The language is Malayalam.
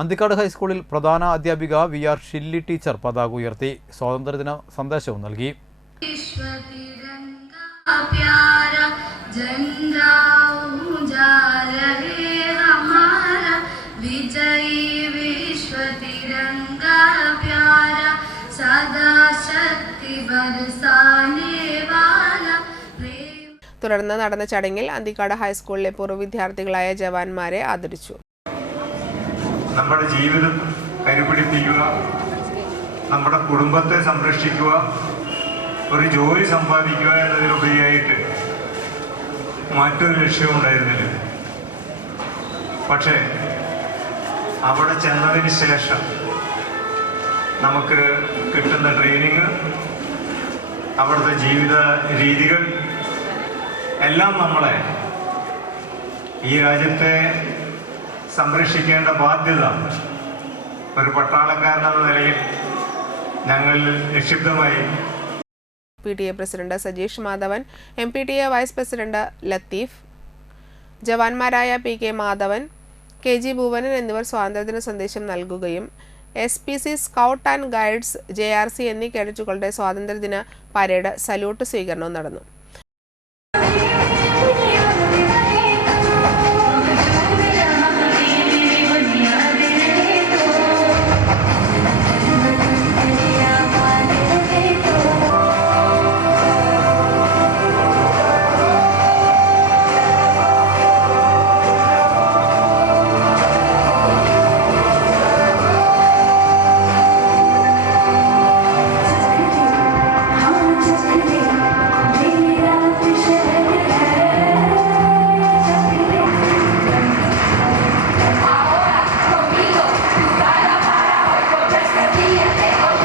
അന്തിക്കാട് ഹൈസ്കൂളിൽ പ്രധാന അധ്യാപിക വി ആർ ഷില്ലി ടീച്ചർ പതാക ഉയർത്തി സ്വാതന്ത്ര്യദിന സന്ദേശവും നൽകി. തുടർന്ന് നടന്ന ചടങ്ങിൽ അന്തിക്കാട് ഹൈസ്കൂളിലെ പൂർവ വിദ്യാർത്ഥികളായ ജവാന്മാരെ ആദരിച്ചു. നമ്മുടെ ജീവിതം കരുപിടിപ്പിക്കുക നമ്മുടെ കുടുംബത്തെ സംരക്ഷിക്കുക ഒരു ജോലി സമ്പാദിക്കുക എന്നതിലുപരിയായിട്ട് മറ്റൊരു ലക്ഷ്യവും ഉണ്ടായിരുന്നില്ല പക്ഷേ അവിടെ ചെന്നതിന് ശേഷം നമുക്ക് കിട്ടുന്ന ട്രെയിനിങ് അവിടുത്തെ ജീവിത രീതികൾ എല്ലാം നമ്മളെ ഈ രാജ്യത്തെ സംരക്ഷിക്കേണ്ട ബാധ്യത. ഒരു പട്ടാളക്കാരനെന്ന നിലയിൽ ഞങ്ങൾ നിക്ഷിപ്തമായി. P T A president Sajeesh Madhavan M P T A vice president Latheef ജവാന്മാരായ P K Madhavan K G Bhuvanan എന്നിവർ സ്വാതന്ത്ര്യദിന സന്ദേശം നൽകുകയും S P C scout and guides J R C എന്നീ കേഡറ്റുകളുടെ സ്വാതന്ത്ര്യദിന പരേഡ് സല്യൂട്ട് സ്വീകരണവും നടന്നു. Argentina,